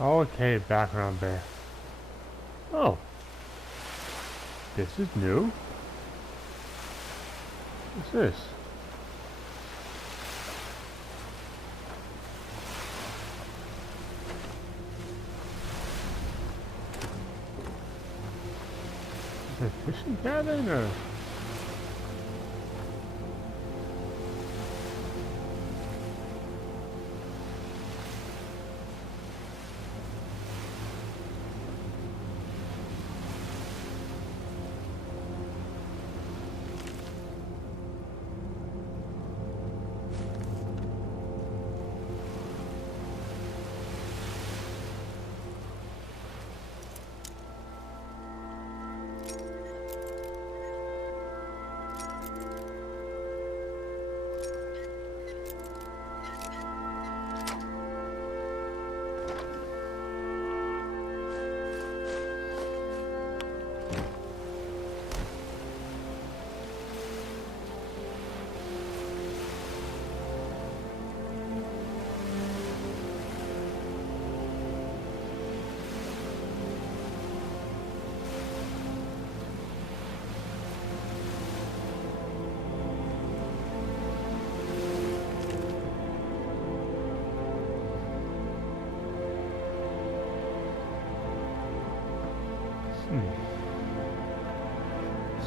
Okay, background bear. Oh, this is new. What's this? Is it a fishing cabin or?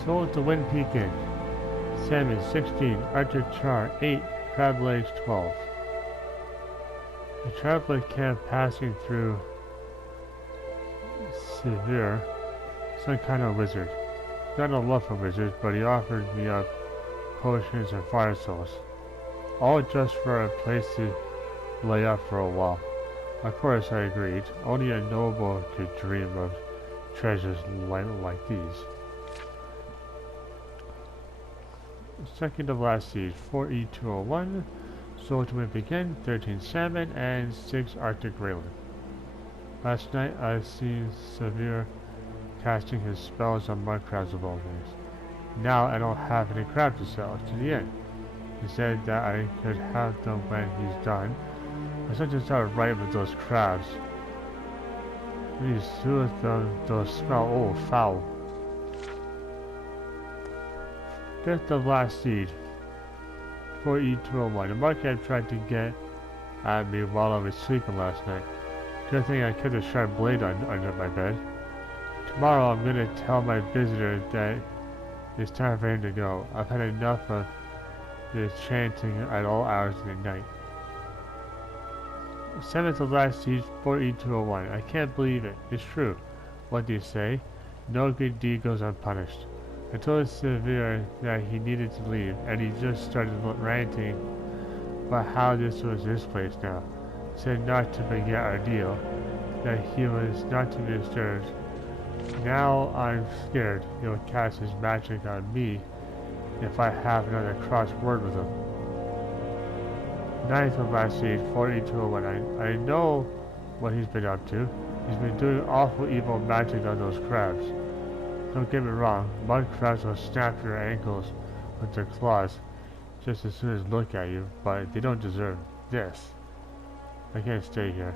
Sold to Wind Peak Inn. Salmon 16, Arctic Char 8, Crab Legs 12. A traveler camp passing through Severe, some kind of wizard. Got no love for wizards, but he offered me up potions and fire souls. All just for a place to lay up for a while. Of course I agreed. Only a noble could dream of treasures like these. Second to last siege, 4E201, sold to Wind Peak Inn, 13 salmon, and 6 Arctic grayling. Last night I seen Severe casting his spells on mud crabs of all things. Now I don't have any crab to sell to the inn. He said that I could have them when he's done. I something's not right with those crabs. These two of them, those smell old, foul. Fifth of last seed, 4E201. The market tried to get at me while I was sleeping last night. Good thing I kept a sharp blade under my bed. Tomorrow I'm gonna tell my visitor that it's time for him to go. I've had enough of this chanting at all hours of the night. Seventh of last siege, 4E201. I can't believe it. It's true. What do you say? No good deed goes unpunished. I told Severe that he needed to leave, and he just started ranting about how this was his place now. Said not to forget our deal, that he was not to be disturbed. Now I'm scared he'll cast his magic on me if I have another cross word with him. Ninth of last siege, 48201. I know what he's been up to. He's been doing awful evil magic on those crabs. Don't get me wrong, mud crabs will snap your ankles with their claws just as soon as look at you, but they don't deserve this. I can't stay here.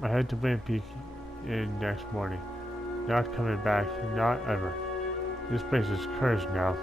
I head to Wind Peak Inn next morning. Not coming back, not ever. This place is cursed now.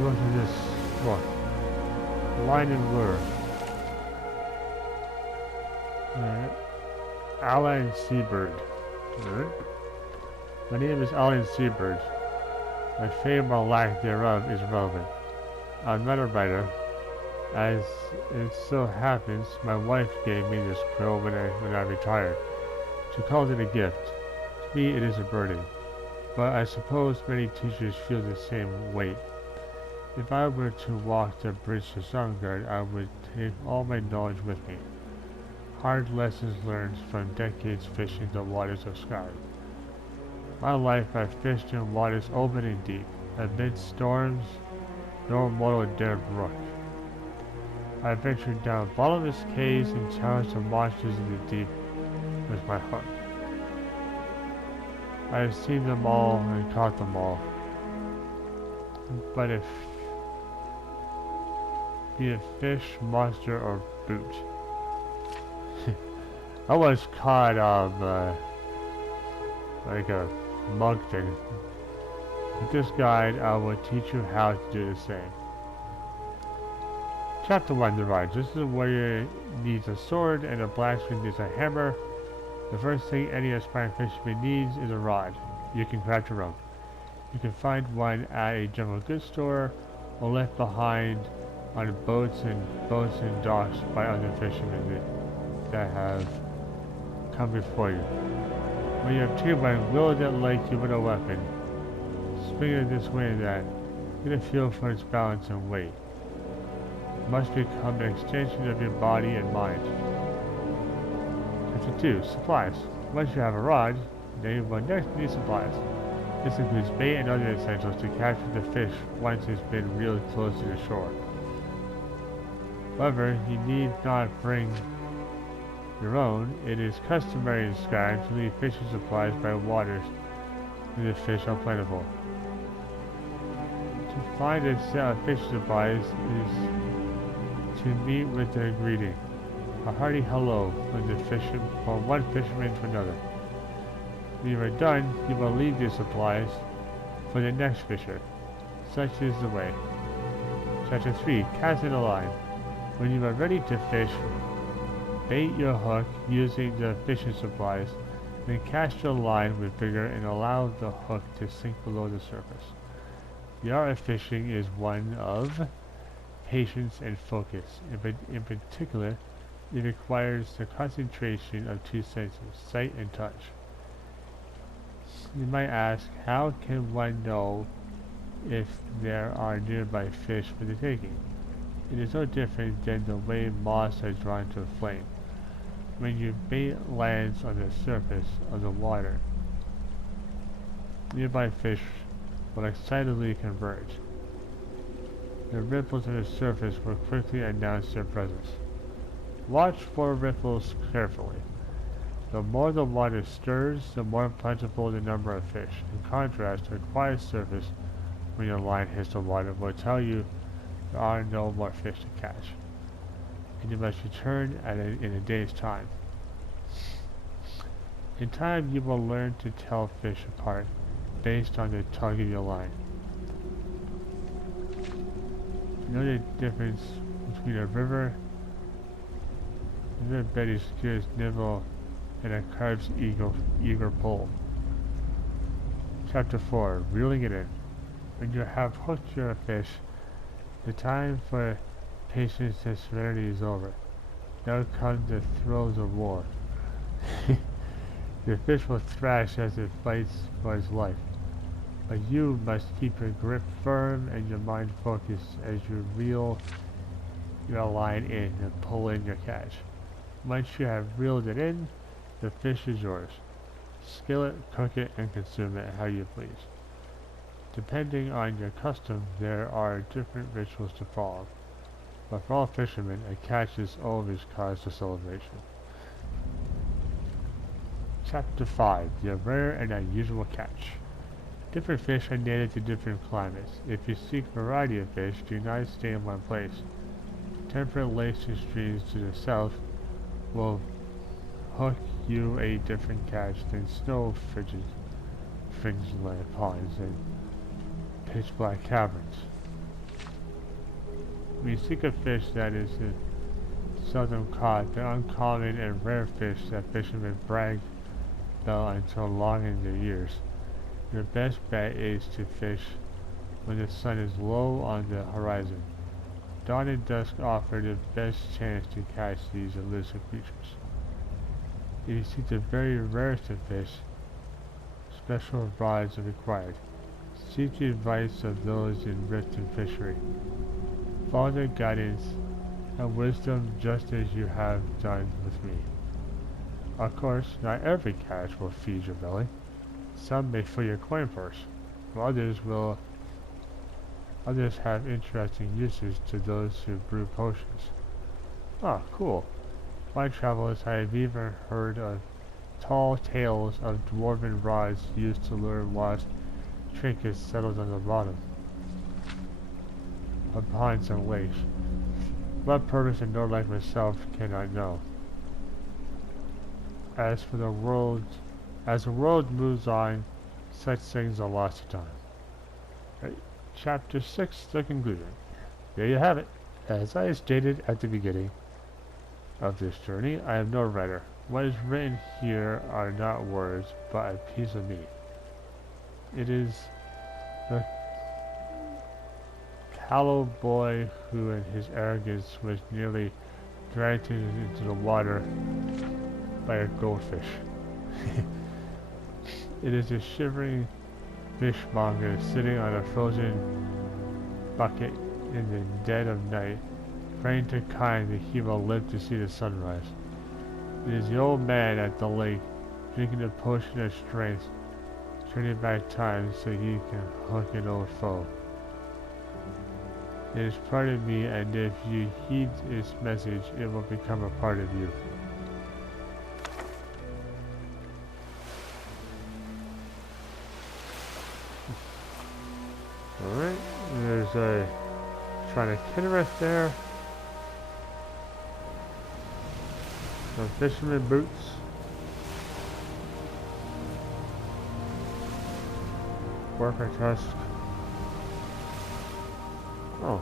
Look at this. Look. Line and lure. Alright. Alan Seabird. Alright. My name is Alan Seabird. My fame or lack thereof is relevant. I'm not a writer. As it so happens, my wife gave me this quill when I retired. She called it a gift. me it is a burden, but I suppose many teachers feel the same weight. If I were to walk the bridge to Songard, I would take all my knowledge with me. Hard lessons learned from decades fishing the waters of Sky. My life I fished in waters open and deep, amidst storms, no mortal dare brook. I ventured down bottomless caves and challenged the monsters of the deep with my hook. I have seen them all and caught them all. But if be it fish, monster, or boot. I was caught like a mug thing. With this guide, I will teach you how to do the same. Chapter 1, the rod. This is where you need a sword and a blacksmith needs a hammer. The first thing any aspiring fisherman needs is a rod. You can craft your own. You can find one at a general goods store or left behind on boats and docks by other fishermen that have come before you. When you obtain one, wield it like you would a weapon. Swing it this way and that. Get a feel for its balance and weight. It must become an extension of your body and mind. Chapter 2, supplies. Once you have a rod, then you will next need supplies. This includes bait and other essentials to capture the fish once it's been reeled close to the shore. However, you need not bring your own. It is customary in Sky to leave fishing supplies by waters where the fish are plentiful. To find a set of fishing supplies is to meet with their greeting, a hearty hello from one fisherman to another. When you are done, you will leave your supplies for the next fisher. Such is the way. Chapter 3, casting a line. When you are ready to fish, bait your hook using the fishing supplies, then cast your line with vigor and allow the hook to sink below the surface. The art of fishing is one of patience and focus. In particular, it requires the concentration of two senses, sight and touch. You might ask, how can one know if there are nearby fish for the taking? It is no different than the way moths are drawn to a flame. When your bait lands on the surface of the water, nearby fish will excitedly converge. The ripples on the surface will quickly announce their presence. Watch for ripples carefully. The more the water stirs, the more plentiful the number of fish. In contrast, a quiet surface, when your line hits the water, will tell you there are no more fish to catch, and you must return in a day's time. In time, you will learn to tell fish apart based on the tug of your line. You know the difference between a river Betty secures nibble and a carp's eager pull. Chapter 4, Reeling it in. When you have hooked your fish, the time for patience and serenity is over. Now come the throes of war. The fish will thrash as it fights for its life, but you must keep your grip firm and your mind focused as you reel your line in and pull in your catch. Once you have reeled it in, the fish is yours. Skill it, cook it, and consume it how you please. Depending on your custom, there are different rituals to follow, but for all fishermen, a catch is always cause for celebration. Chapter 5, The Rare and Unusual Catch. Different fish are native to different climates. If you seek variety of fish, do not stay in one place. Temperate lakes and streams to the south will hook you a different catch than snow-fringed ponds and pitch-black caverns. When you seek a fish that is seldom caught, the uncommon and rare fish that fishermen brag about until long in their years, your best bet is to fish when the sun is low on the horizon. Dawn and dusk offer the best chance to catch these elusive creatures. If you seek the very rarest of fish, special rides are required. Seek the advice of those in rift and fishery. Follow their guidance and wisdom just as you have done with me. Of course, not every catch will feed your belly. Some may fill your coin purse, while others have interesting uses to those who brew potions. Ah, cool. My travels, I have even heard of tall tales of dwarven rods used to lure lost trinkets settled on the bottom behind some lakes. What purpose a nerd like myself cannot know. As the world moves on, such things are lost to time. Right. Chapter 6, the conclusion. There you have it. As I stated at the beginning of this journey, I am no writer. What is written here are not words, but a piece of me. It is the callow boy who in his arrogance was nearly dragged into the water by a goldfish. It is a shivering fishmonger sitting on a frozen bucket in the dead of night, praying to kind that he will live to see the sunrise. It is the old man at the lake, drinking a potion of strength, turning back time so he can hook an old foe. It is part of me, and if you heed its message, it will become a part of you. Alright, there's a trying to Kinnereth there. Some fisherman boots. Worker tusk. Oh.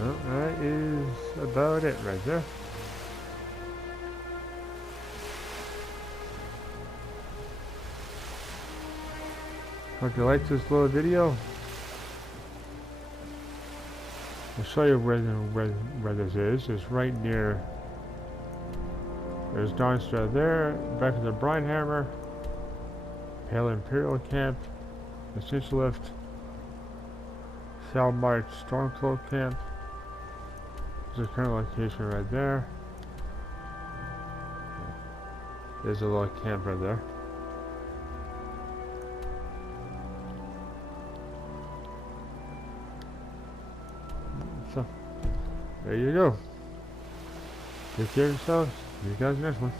Well, that is about it right there. Hope you liked this little video. I'll show you where this is. It's right near. There's Dawnstraw there, back in the Brinehammer, Pale Imperial Camp, Essential Lift, Salmark Stormcloak Camp. There's the current location right there. There's a little camp right there. So, there you go. Take care of yourselves. See you guys next one.